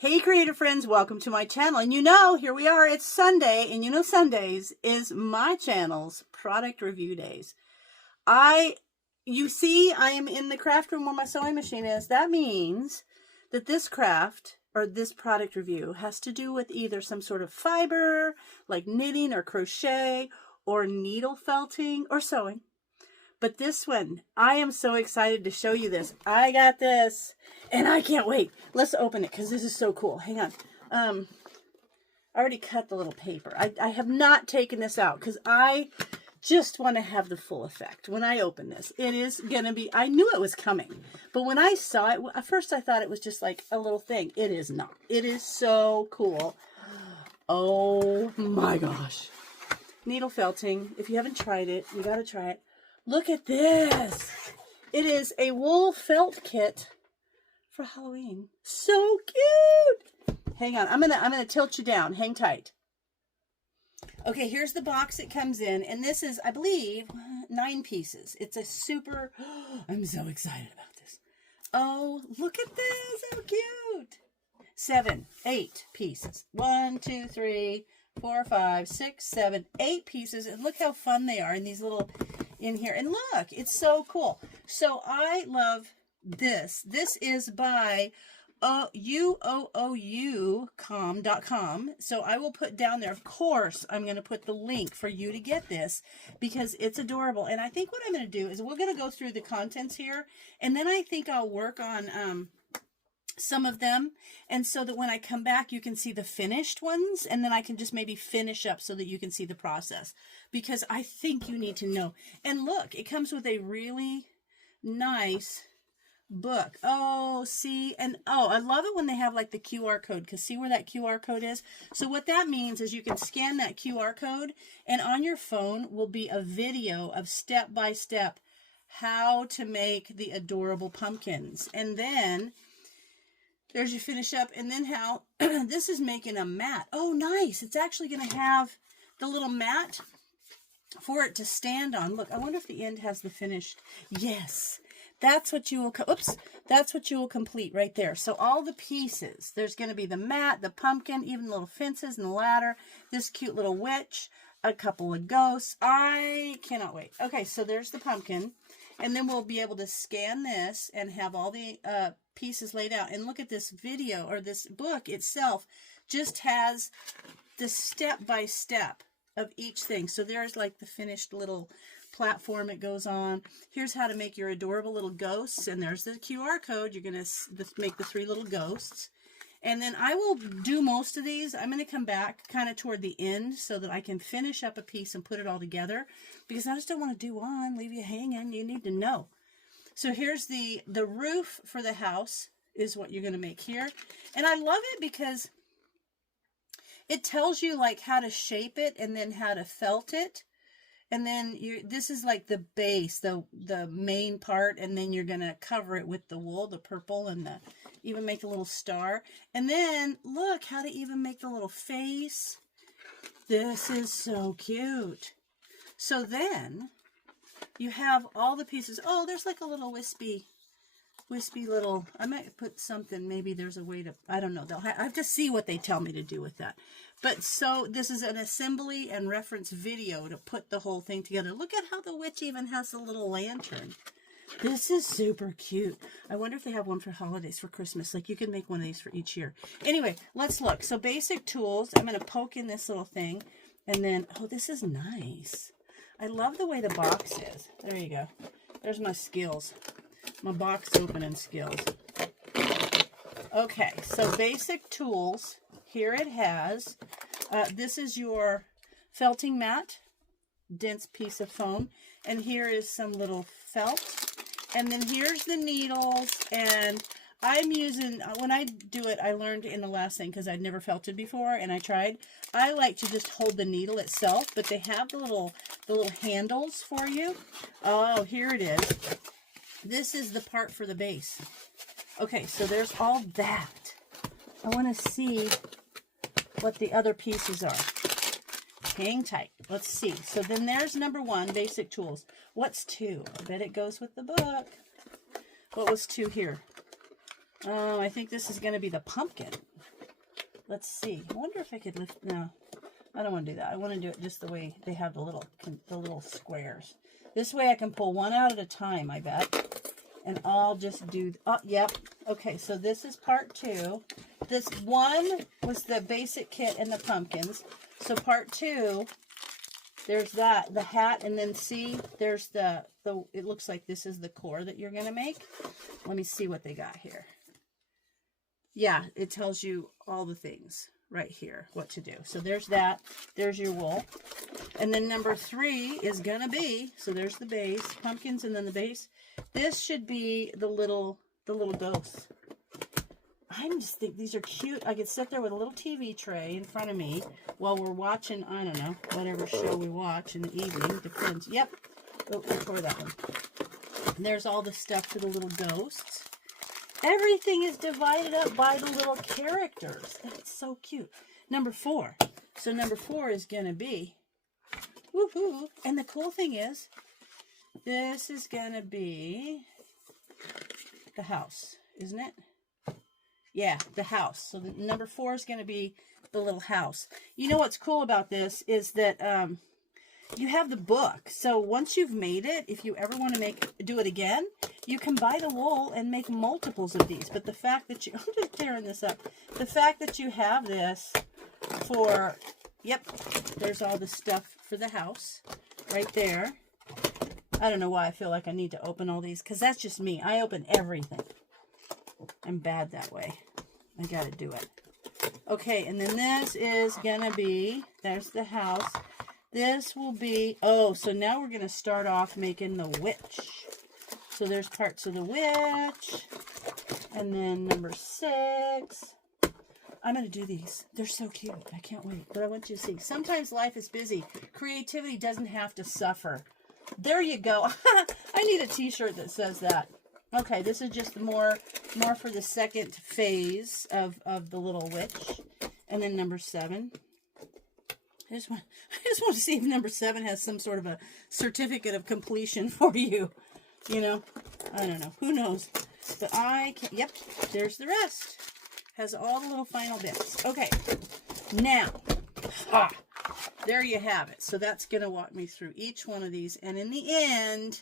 Hey creative friends, welcome to my channel. And you know, here we are, it's Sunday, and you know Sundays is my channel's product review days. You see, I am in the craft room where my sewing machine is. That means that this craft or this product review has to do with either some sort of fiber, like knitting or crochet, or needle felting or sewing. But this one, I am so excited to show you this. I got this, and I can't wait. Let's open it, because this is so cool. Hang on. I already cut the little paper. I have not taken this out, because I just want to have the full effect. When I open this, it is going to be, I knew it was coming. But when I saw it, at first I thought it was just like a little thing. It is not. It is so cool. Oh my gosh. Needle felting. If you haven't tried it, you got to try it. Look at this. It is a wool felt kit for Halloween. So cute. Hang on. I'm gonna tilt you down. Hang tight. Okay, here's the box it comes in, and this is, I believe, 9 pieces. It's a super, I'm so excited about this. Oh, look at this. How cute. 7, 8 pieces. 1, 2, 3, 4, 5, 6, 7, 8 pieces. And look how fun they are in these little in here. And look, it's so cool. So I love this. This is by uooucom.com. So I will put down there, of course, I'm going to put the link for you to get this because it's adorable. And I think what I'm going to do is we're going to go through the contents here, and then I think I'll work on some of them, and so that when I come back you can see the finished ones, and then I can just maybe finish up so that you can see the process, because I think you need to know. And look, it comes with a really nice book. Oh, see, and oh, I love it when they have like the QR code, because see where that QR code is? So what that means is you can scan that QR code, and on your phone will be a video of step by step how to make the adorable pumpkins. And then there's your finish up, and then how this is making a mat. Oh, nice. It's actually going to have the little mat for it to stand on. Look, I wonder if the end has the finished. Yes, that's what you will, that's what you will complete right there. So all the pieces, there's going to be the mat, the pumpkin, even the little fences and the ladder, this cute little witch, a couple of ghosts. I cannot wait. Okay, so there's the pumpkin. And then we'll be able to scan this and have all the pieces laid out. And look at this video, or this book itself just has the step-by-step of each thing. So there's like the finished little platform it goes on. Here's how to make your adorable little ghosts. And there's the QR code. You're going to make the 3 little ghosts. And then I will do most of these. I'm going to come back kind of toward the end so that I can finish up a piece and put it all together, because I just don't want to do one, leave you hanging. You need to know. So here's the roof for the house is what you're going to make here. And I love it because it tells you like how to shape it and then how to felt it. And then this is like the base, the main part, and then you're going to cover it with the wool, the purple, and even make a little star. And then look how to even make the little face. This is so cute. So then you have all the pieces. Oh, there's like a little wispy little, I might put something, maybe there's a way to, I don't know. I have to see what they tell me to do with that. But so this is an assembly and reference video to put the whole thing together. Look at how the witch even has a little lantern. This is super cute. I wonder if they have one for holidays, for Christmas. Like you can make one of these for each year. Anyway, let's look. So basic tools. I'm going to poke in this little thing. And then, oh, this is nice. I love the way the box is. There you go. There's my skills. My box opening skills. Okay, so basic tools. Here it has, this is your felting mat, dense piece of foam. And here is some little felt. And then here's the needles. And I'm using, when I do it, I learned in the last thing, because I'd never felted before, and I tried. I like to just hold the needle itself, but they have the little handles for you. Oh, here it is. This is the part for the base. Okay, so there's all that. I want to see what the other pieces are. Hang tight. Let's see. So then there's number 1, basic tools. What's 2? I bet it goes with the book. What was 2 here? Oh, I think this is going to be the pumpkin. Let's see. I wonder if I could lift. No, I don't want to do that. I want to do it just the way they have the little squares. This way I can pull one out at a time, I bet. And I'll just do, oh, yep. Okay, so this is part 2. This one was the basic kit and the pumpkins. So part 2, there's that, the hat, and then see, there's the it looks like this is the core that you're going to make. Let me see what they got here. Yeah, it tells you all the things right here, what to do. So there's that. There's your wool. And then number 3 is going to be, so there's the base, pumpkins, and then the base. This should be the little ghosts. I just think these are cute. I could sit there with a little TV tray in front of me while we're watching, I don't know, whatever show we watch in the evening. Depends. Yep. Oh, I tore that one. And there's all the stuff for the little ghosts. Everything is divided up by the little characters. That's so cute. Number 4. So number 4 is going to be, woohoo. And the cool thing is, this is going to be the house, isn't it? Yeah, the house. So the number 4 is going to be the little house. You know what's cool about this is that you have the book. So once you've made it, if you ever want to do it again, you can buy the wool and make multiples of these. But the fact that you, I'm just tearing this up. The fact that you have this for, yep, there's all the stuff for the house right there. I don't know why I feel like I need to open all these, because that's just me. I open everything. I'm bad that way. I got to do it. Okay, and then this is going to be, there's the house. This will be, oh, so now we're going to start off making the witch. So there's parts of the witch. And then number 6. I'm going to do these. They're so cute. I can't wait. But I want you to see. Sometimes life is busy. Creativity doesn't have to suffer. There you go. I need a t-shirt that says that. Okay, this is just more for the second phase of the little witch. And then number 7. I just want to see if number 7 has some sort of a certificate of completion for you. You know, I don't know. Who knows? But I can, yep, there's the rest. Has all the little final bits. Okay, now, there you have it. So that's going to walk me through each one of these. And in the end,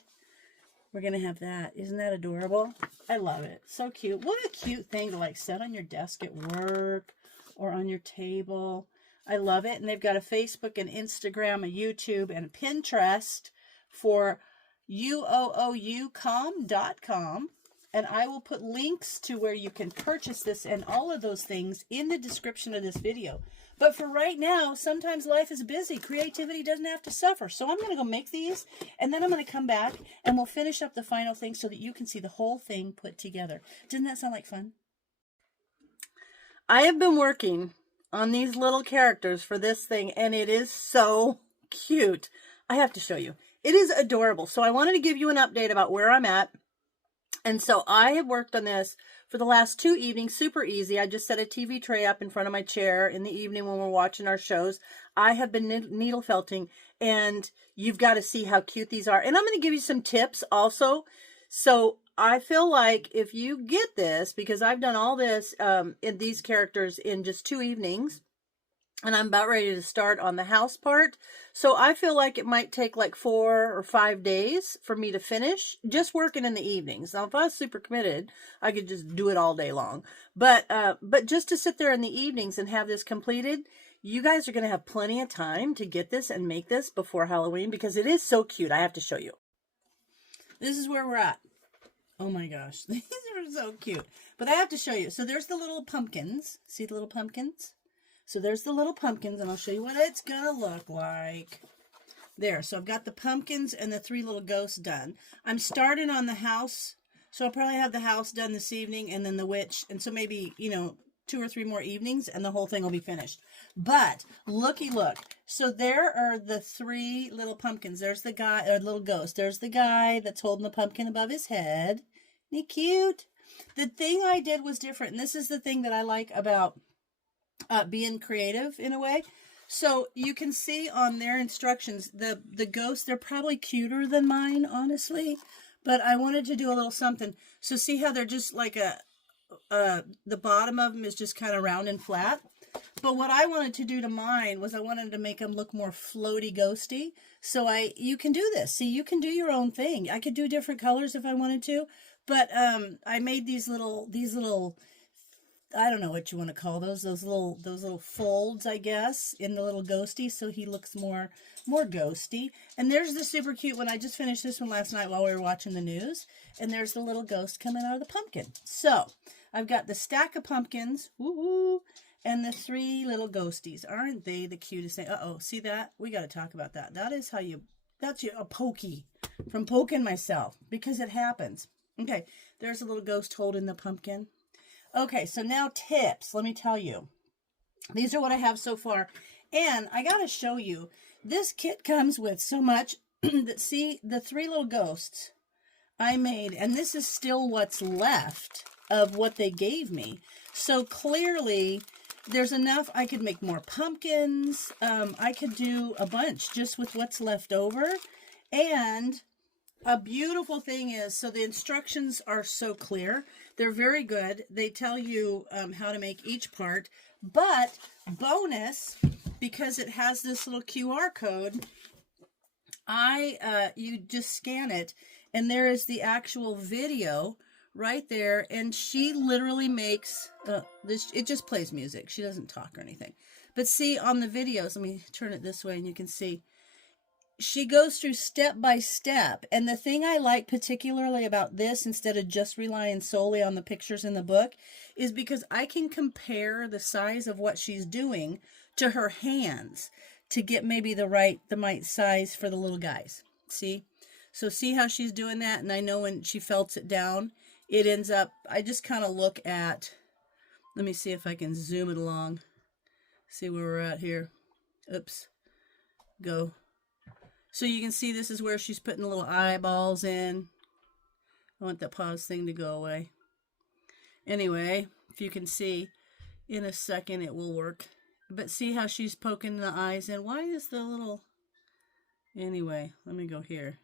we're going to have that. Isn't that adorable? I love it. So cute. What a cute thing to like set on your desk at work or on your table. I love it. And they've got a Facebook and Instagram, a YouTube, and a Pinterest for UOOUcom.com. And I will put links to where you can purchase this and all of those things in the description of this video. But for right now, sometimes life is busy. Creativity doesn't have to suffer. So I'm going to go make these, and then I'm going to come back, and we'll finish up the final thing so that you can see the whole thing put together. Doesn't that sound like fun? I have been working on these little characters for this thing, and it is so cute. I have to show you. It is adorable. So I wanted to give you an update about where I'm at. And so I have worked on this for the last 2 evenings, super easy. I just set a TV tray up in front of my chair in the evening when we're watching our shows. I have been needle felting, and you've got to see how cute these are. And I'm going to give you some tips also. So I feel like if you get this, because I've done all this in these characters in just 2 evenings, and I'm about ready to start on the house part. So I feel like it might take like 4 or 5 days for me to finish just working in the evenings. Now, if I was super committed, I could just do it all day long. But just to sit there in the evenings and have this completed, you guys are going to have plenty of time to get this and make this before Halloween, because it is so cute. I have to show you. This is where we're at. Oh my gosh. These are so cute. But I have to show you. So there's the little pumpkins. See the little pumpkins? So there's the little pumpkins, and I'll show you what it's going to look like. There, so I've got the pumpkins and the 3 little ghosts done. I'm starting on the house, so I'll probably have the house done this evening, and then the witch, and so maybe, 2 or 3 more evenings, and the whole thing will be finished. But, looky look. So there are the 3 little pumpkins. There's the guy, or little ghost. There's the guy that's holding the pumpkin above his head. Isn't he cute? The thing I did was different, and this is the thing that I like about being creative in a way. So you can see on their instructions, the ghosts, they're probably cuter than mine, honestly, but I wanted to do a little something. So see how they're just like the bottom of them is just kind of round and flat. But what I wanted to do to mine was I wanted to make them look more floaty, ghosty. So you can do this. See, you can do your own thing. I could do different colors if I wanted to, but I made these little I don't know what you want to call those little folds, I guess, in the little ghosty, so he looks more ghosty. And there's the super cute one. I just finished this one last night while we were watching the news, and there's the little ghost coming out of the pumpkin. So I've got the stack of pumpkins, woo-hoo, and the 3 little ghosties. Aren't they the cutest thing? Uh-oh, see that? We got to talk about that. That's a pokey from poking myself, because it happens. Okay, there's a little ghost holding the pumpkin. Okay, so now tips. Let me tell you. These are what I have so far. And I got to show you. This kit comes with so much that, see, the 3 little ghosts I made. And this is still what's left of what they gave me. So clearly, there's enough. I could make more pumpkins. I could do a bunch just with what's left over. And a beautiful thing is, so the instructions are so clear. They're very good. They tell you how to make each part. But bonus, because it has this little QR code, you just scan it, and there is the actual video right there. And she literally makes this. It just plays music. She doesn't talk or anything. But see on the videos, let me turn it this way, and you can see. She goes through step by step. And the thing I like particularly about this, instead of just relying solely on the pictures in the book, is because I can compare the size of what she's doing to her hands to get maybe the right size for the little guys. See? So see how she's doing that? And I know when she felts it down, it ends up, I just kind of look at, let me see if I can zoom it along. See where we're at here. Oops. Go. So you can see this is where she's putting the little eyeballs in. I want that pause thing to go away. Anyway, if you can see, in a second it will work. But see how she's poking the eyes in? Why is the little... Anyway, let me go here.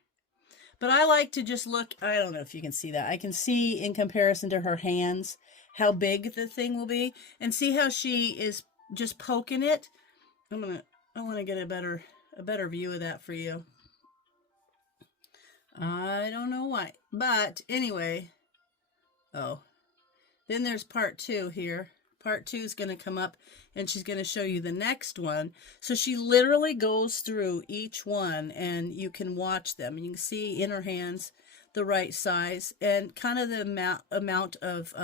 But I like to just look, I don't know if you can see that. I can see in comparison to her hands how big the thing will be. And see how she is just poking it? I want to get a better view of that for you. I don't know why. But anyway, then there's part 2 here. Part 2 is going to come up, and she's going to show you the next one. So she literally goes through each one, and you can watch them. You can see in her hands the right size and kind of the amount of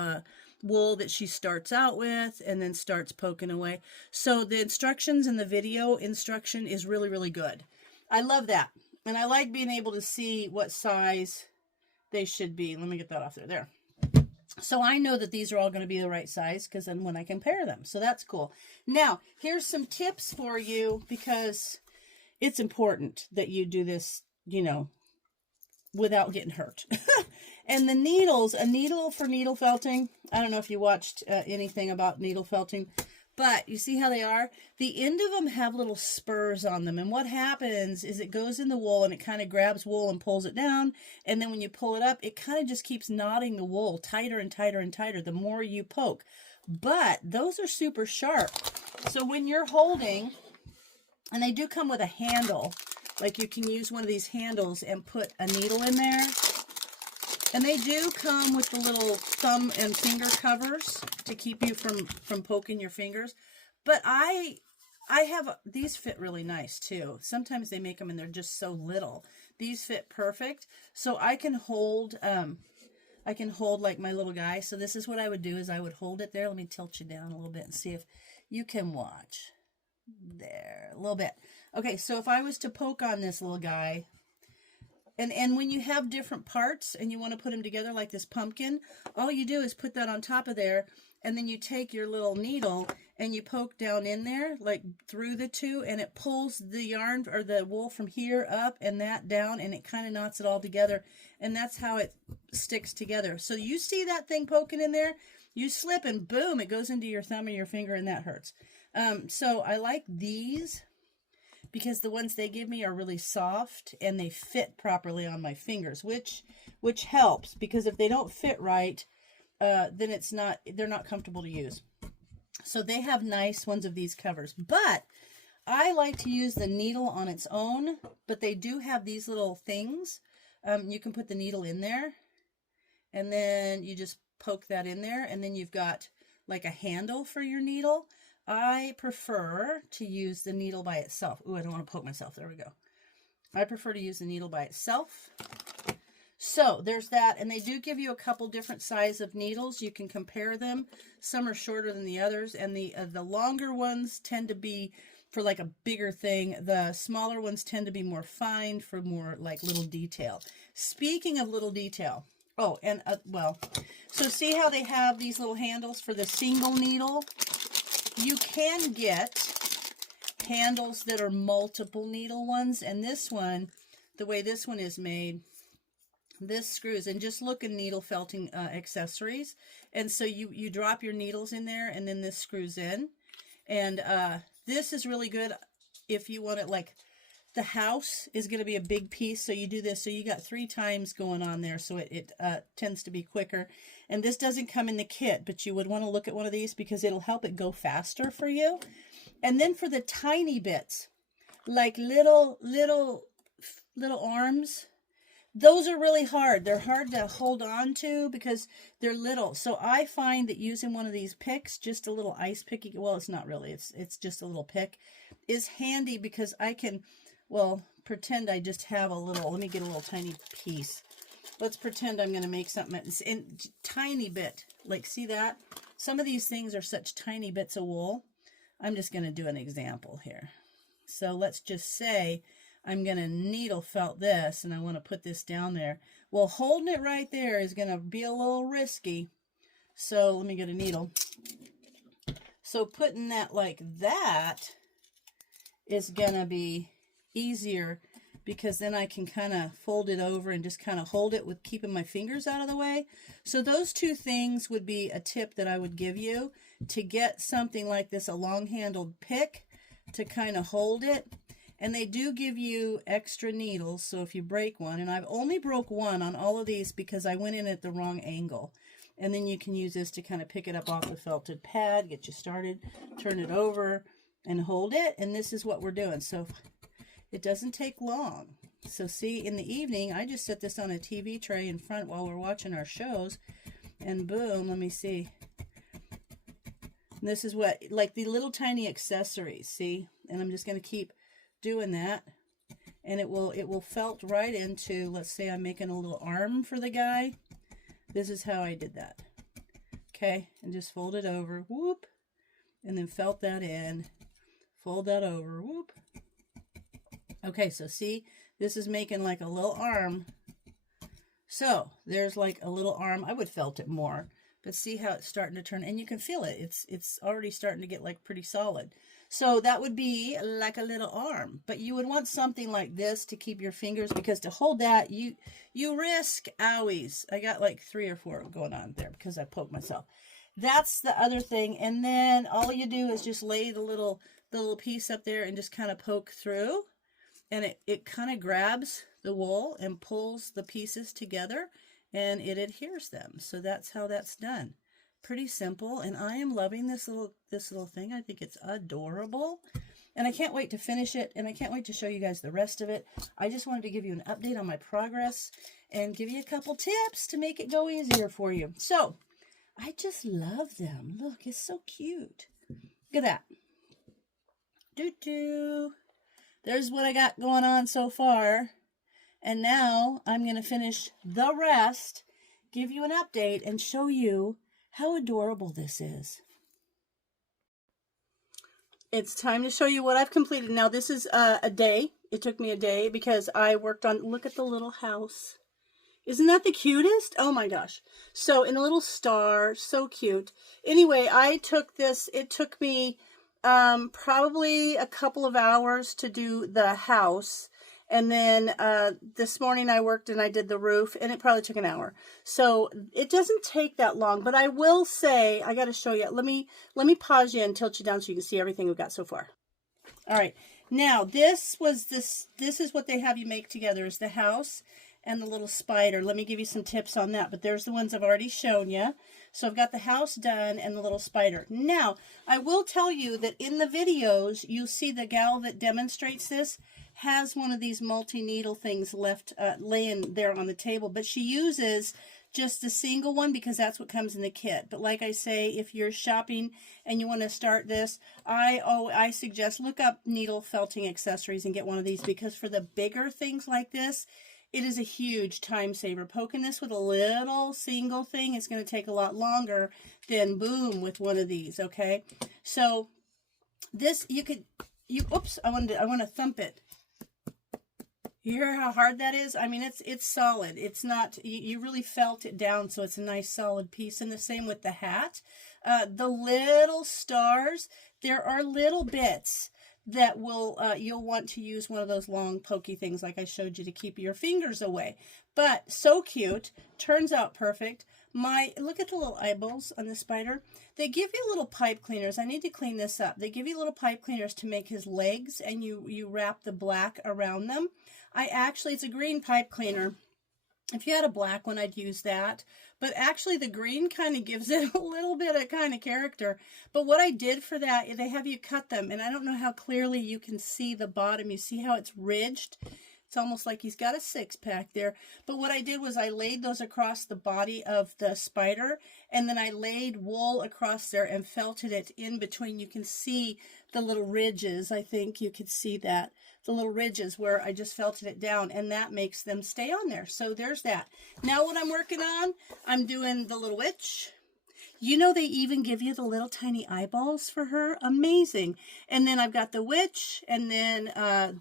wool that she starts out with and then starts poking away. So the instructions in the video instruction is really, really good. I love that. And I like being able to see what size they should be. Let me get that off there. There. So I know that these are all going to be the right size because then when I compare them. So that's cool. Now, here's some tips for you because it's important that you do this, without getting hurt. And the needles, a needle for needle felting. I don't know if you watched anything about needle felting, but you see how they are? The end of them have little spurs on them. And what happens is it goes in the wool and it kind of grabs wool and pulls it down. And then when you pull it up, it kind of just keeps knotting the wool tighter and tighter and tighter the more you poke. But those are super sharp. So when you're holding, and they do come with a handle, like you can use one of these handles and put a needle in there. And they do come with the little thumb and finger covers to keep you from poking your fingers. But I have, these fit really nice too. Sometimes they make them and they're just so little. These fit perfect. So I can hold like my little guy. So this is what I would do is I would hold it there. Let me tilt you down a little bit and see if you can watch. There, a little bit. Okay, so if I was to poke on this little guy, and when you have different parts and you want to put them together like this pumpkin, all you do is put that on top of there, and then you take your little needle and you poke down in there, like through the two, and it pulls the yarn or the wool from here up and that down, and it kind of knots it all together, and that's how it sticks together. So you see that thing poking in there, you slip and boom, it goes into your thumb or your finger, and that hurts. So I like these because the ones they give me are really soft and they fit properly on my fingers, which helps, because if they don't fit right, then they're not comfortable to use. So they have nice ones of these covers, but I like to use the needle on its own, but they do have these little things. You can put the needle in there, and then you just poke that in there, and then you've got like a handle for your needle. I prefer to use the needle by itself. Ooh, I don't want to poke myself. There we go. I prefer to use the needle by itself. So there's that, and they do give you a couple different size of needles. You can compare them. Some are shorter than the others, and the longer ones tend to be for like a bigger thing. The smaller ones tend to be more fine for more like little detail. Speaking of little detail, oh, and well, so see how they have these little handles for the single needle? You can get handles that are multiple needle ones, and this one, the way this one is made, this screws, and just look in needle felting accessories, and so you drop your needles in there, and then this screws in, and this is really good if you want it, like the house is going to be a big piece, so you do this, so you got 3 times going on there, so it tends to be quicker. And this doesn't come in the kit, but you would want to look at one of these because it'll help it go faster for you. And then for the tiny bits, like little arms, those are really hard. They're hard to hold on to because they're little. So I find that using one of these picks, just a little ice pick, well, it's not really, it's just a little pick, is handy because I can, well, pretend I just have a little, let me get a little tiny piece. Let's pretend I'm going to make something in tiny bit. Like, see that? Some of these things are such tiny bits of wool. I'm just going to do an example here. So let's just say I'm going to needle felt this, and I want to put this down there. Well, holding it right there is going to be a little risky. So let me get a needle. So putting that like that is going to be easier because then I can kind of fold it over and just kind of hold it with keeping my fingers out of the way. So those 2 things would be a tip that I would give you to get something like this, a long-handled pick, to kind of hold it. And they do give you extra needles, so if you break one, and I've only broke one on all of these because I went in at the wrong angle. And then you can use this to kind of pick it up off the felted pad, get you started, turn it over, and hold it. And this is what we're doing. So it doesn't take long. So see, in the evening, I just set this on a TV tray in front while we're watching our shows. And boom, let me see. And this is what, like the little tiny accessories, see? And I'm just going to keep doing that, and it will felt right into, let's say I'm making a little arm for the guy. This is how I did that. Okay, and just fold it over, whoop, and then felt that in, fold that over, whoop. Okay, so see, this is making like a little arm. So there's like a little arm. I would felt it more, but see how it's starting to turn, and you can feel it. It's already starting to get like pretty solid. So that would be like a little arm, but you would want something like this to keep your fingers, because to hold that, you risk, owies. I got like 3 or 4 going on there because I poked myself. That's the other thing. And then all you do is just lay the little piece up there and just kind of poke through, and it kind of grabs the wool and pulls the pieces together, and it adheres them. So that's how that's done. Pretty simple, and I am loving this little thing. I think it's adorable, and I can't wait to finish it, and I can't wait to show you guys the rest of it. I just wanted to give you an update on my progress and give you a couple tips to make it go easier for you. So I just love them. Look, it's so cute. Look at that. Doo-doo. There's what I got going on so far, and now I'm going to finish the rest, give you an update, and show you how adorable this is. It's time to show you what I've completed. Now this is a day. It took me a day because I worked on, look at the little house. Isn't that the cutest? Oh my gosh. So in a little star, so cute. Anyway, I took this, it took me probably a couple of hours to do the house. And then this morning I worked and I did the roof, and it probably took an hour. So it doesn't take that long, but I will say, I got to show you. Let me pause you and tilt you down so you can see everything we've got so far. All right. Now, this is what they have you make together, is the house. and the little spider. Let me give you some tips on that, but there's the ones I've already shown you. So I've got the house done and the little spider. Now, I will tell you that in the videos, you'll see the gal that demonstrates this has one of these multi-needle things left laying there on the table, but she uses just a single one because that's what comes in the kit. But like I say, if you're shopping and you want to start this, I suggest look up needle felting accessories and get one of these, because for the bigger things like this, it is a huge time saver. Poking this with a little single thing is going to take a lot longer than boom with one of these, okay? So this, oops, I want to thump it. You hear how hard that is? I mean, it's solid. It's not, you really felt it down, so it's a nice solid piece. And the same with the hat. The little stars, there are little bits that will, you'll want to use one of those long pokey things like I showed you to keep your fingers away. But so cute, turns out perfect. Look at the little eyeballs on the spider. They give you little pipe cleaners. I need to clean this up. They give you little pipe cleaners to make his legs, and you wrap the black around them. It's a green pipe cleaner. If you had a black one, I'd use that. But actually, the green kind of gives it a little bit of kind of character. But what I did for that, they have you cut them. And I don't know how clearly you can see the bottom. You see how it's ridged? It's almost like he's got a six-pack there. But what I did was I laid those across the body of the spider. And then I laid wool across there and felted it in between. You can see the little ridges. I think you could see that. The little ridges where I just felted it down, and that makes them stay on there. So there's that. Now what I'm working on, I'm doing the little witch. You know, they even give you the little tiny eyeballs for her. Amazing. And then I've got the witch, and then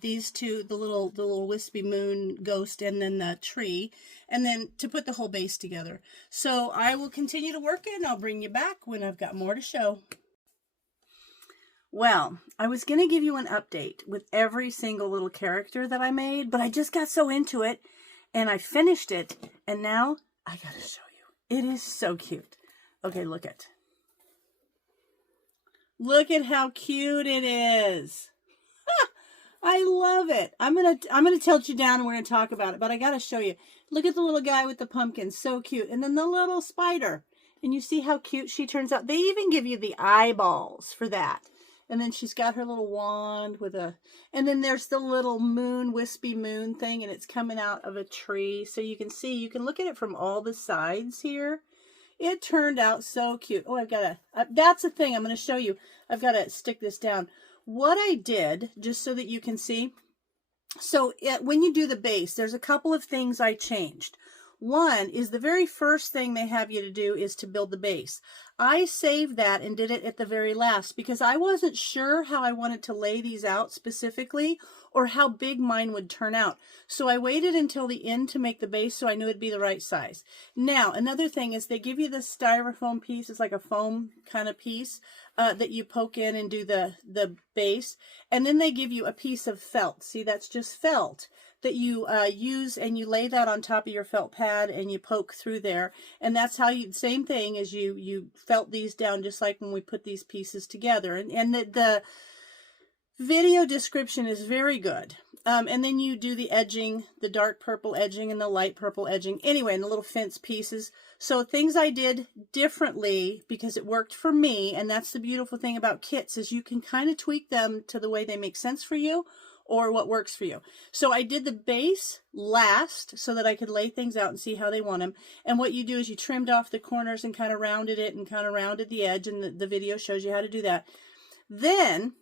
these two, the little wispy moon ghost, and then the tree, and then to put the whole base together. So I will continue to work it, and I'll bring you back when I've got more to show. Well, I was going to give you an update with every single little character that I made, but I just got so into it, and I finished it, and now I got to show you. It is so cute. Okay, look at how cute it is. I love it. I'm gonna tilt you down and we're gonna talk about it, but I gotta show you. Look at the little guy with the pumpkin, so cute. And then the little spider. And you see how cute she turns out. They even give you the eyeballs for that. And then she's got her little wand with and then there's the little moon, wispy moon thing, and it's coming out of a tree. So you can see, you can look at it from all the sides here. It turned out so cute. Oh, that's the thing I'm going to show you. I've got to stick this down. What I did, just so that you can see, so when you do the base, there's a couple of things I changed. One is the very first thing they have you to do is to build the base. I saved that and did it at the very last because I wasn't sure how I wanted to lay these out specifically or how big mine would turn out. So I waited until the end to make the base so I knew it'd be the right size. Now, another thing is they give you this styrofoam piece. It's like a foam kind of piece that you poke in and do the base. And then they give you a piece of felt. See, that's just felt that you use, and you lay that on top of your felt pad and you poke through there. And that's how same thing as you felt these down, just like when we put these pieces together. And the video description is very good. And then you do the edging, the dark purple edging and the light purple edging. Anyway, and the little fence pieces. So things I did differently because it worked for me. And that's the beautiful thing about kits is you can kind of tweak them to the way they make sense for you or what works for you. So I did the base last so that I could lay things out and see how they want them. And what you do is you trimmed off the corners and kind of rounded it and kind of rounded the edge. And the video shows you how to do that. Then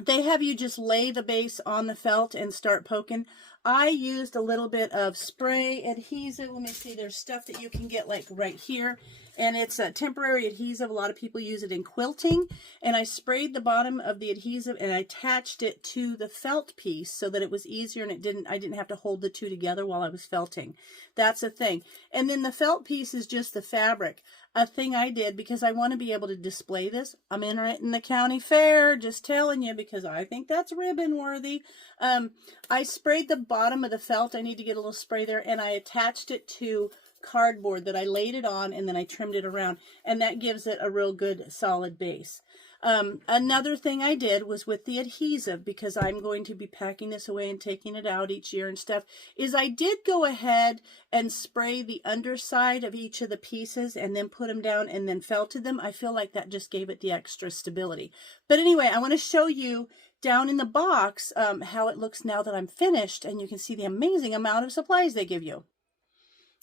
they have you just lay the base on the felt and start poking. I used a little bit of spray adhesive. Let me see, there's stuff that you can get like right here. And it's a temporary adhesive. A lot of people use it in quilting. And I sprayed the bottom of the adhesive and I attached it to the felt piece so that it was easier and I didn't have to hold the two together while I was felting. That's a thing. And then the felt piece is just the fabric. A thing I did because I want to be able to display this. I'm entering it in the county fair, just telling you because I think that's ribbon worthy. I sprayed the bottom of the felt. I need to get a little spray there, and I attached it to cardboard that I laid it on, and then I trimmed it around, and that gives it a real good solid base. Another thing I did was with the adhesive, because I'm going to be packing this away and taking it out each year and stuff, is I did go ahead and spray the underside of each of the pieces and then put them down and then felted them. I feel like that just gave it the extra stability. But anyway, I want to show you down in the box how it looks now that I'm finished, and you can see the amazing amount of supplies they give you.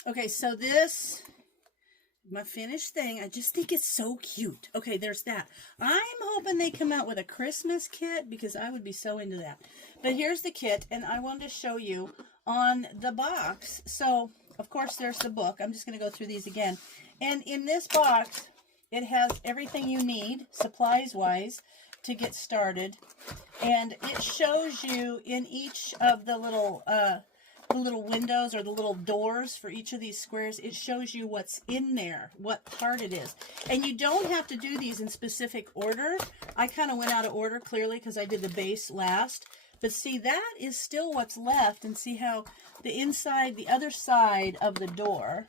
Okay, so this, my finished thing, I just think it's so cute. Okay, there's that. I'm hoping they come out with a Christmas kit, because I would be so into that. But here's the kit, and I wanted to show you on the box. So, of course, there's the book. I'm just going to go through these again. And in this box, it has everything you need, supplies-wise, to get started. And it shows you in each of the little windows or the little doors for each of these squares, it shows you what's in there, what part it is. And you don't have to do these in specific order. I kind of went out of order clearly because I did the base last. But see, that is still what's left. And see how the inside, the other side of the door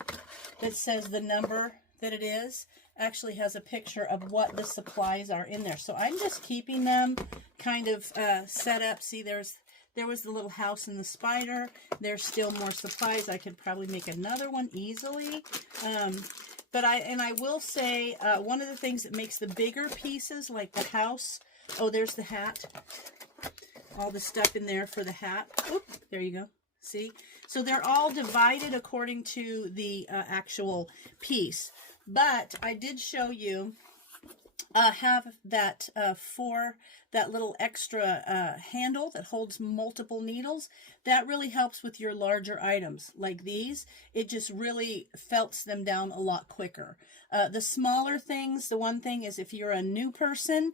that says the number that it is, actually has a picture of what the supplies are in there. So I'm just keeping them kind of set up. See, there was the little house and the spider. There's still more supplies. I could probably make another one easily. But I will say, one of the things that makes the bigger pieces, like the house, oh, there's the hat. All the stuff in there for the hat. Oop, there you go. See? So they're all divided according to the actual piece. But I did show you have that that little extra handle that holds multiple needles. That really helps with your larger items like these. It just really felts them down a lot quicker. The smaller things, the one thing is if you're a new person,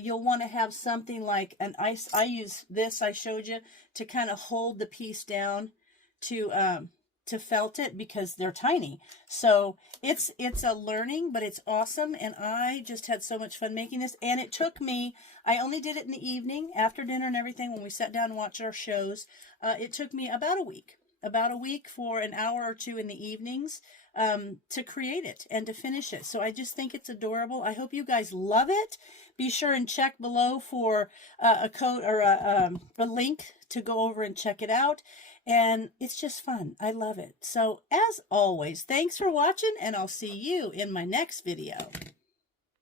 you'll want to have something like an ice. I use this, I showed you, to kind of hold the piece down to felt it, because they're tiny. So it's a learning, but it's awesome, and I just had so much fun making this. And it took me, I only did it in the evening after dinner and everything when we sat down and watched our shows. It took me about a week for an hour or two in the evenings to create it and to finish it. So I just think it's adorable. I hope you guys love it. Be sure and check below for a code or a link to go over and check it out. And it's just fun. I love it. So as always, thanks for watching, and I'll see you in my next video.